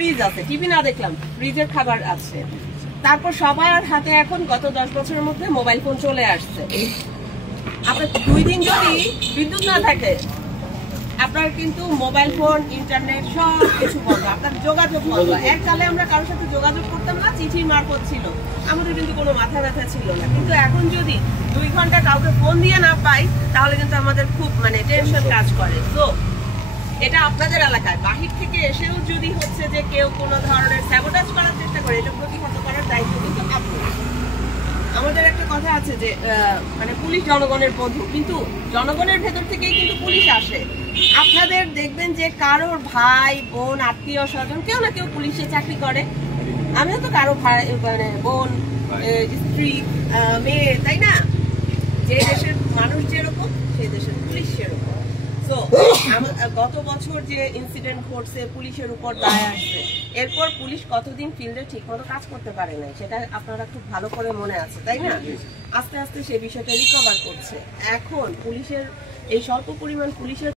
Fridge আছে, TV না দেখলাম ফ্রিজের খাবার আছে। তারপর সবার হাতে এখন গত 10 বছরের মধ্যে মোবাইল ফোন চলে আসছে। আপনার 2 দিন যদি বিদ্যুৎ না থাকে, আপনার কিন্তু মোবাইল ফোন, ইন্টারনেট সব কিছু বন্ধ, আপনার যোগাযোগ বন্ধ। এককালে আমরা কারোর সাথে যোগাযোগ করতাম না, চিঠির মারফত ছিল, আমাদের কিন্তু কোনো মাথা ব্যথা ছিল না। কিন্তু এখন যদি 2 ঘন্টা কাউকে ফোন দিয়ে না পাই, তাহলে কিন্তু আমাদের খুব টেনশন কাজ করে। তো এটা আপনাদের এলাকায় বাহির থেকে এসেও যদি হচ্ছে যে কেউ কোনো ধরনের স্যাবোটাজ করার চেষ্টা করে, এটা প্রতিহত করার দায়িত্ব কিন্তু আপনার। আমাদের একটা কথা আছে যে পুলিশ জনগণের বন্ধু, কিন্তু জনগণের ভেতর থেকেই কিন্তু পুলিশ আসে। আপনাদের দেখবেন যে কারোর ভাই বোন আত্মীয় স্বজন কেউ না কেউ পুলিশে চাকরি করে। আমিও তো কারো ভাই বোন, স্ত্রী, মেয়ে, তাই না? যে দেশের মানুষ যেরকম সেই দেশের পুলিশ সেরকম। তো গত বছর যে ইনসিডেন্ট ঘটছে, পুলিশের উপর দায় আসছে, এরপর পুলিশ কতদিন ফিল্ডে ঠিক মতো কাজ করতে পারে নাই, সেটা আপনারা খুব ভালো করে মনে আছে, তাই না? আস্তে আস্তে সেই বিষয়টা রিকভার করছে। এখন পুলিশের এই স্বল্প পরিমাণ পুলিশের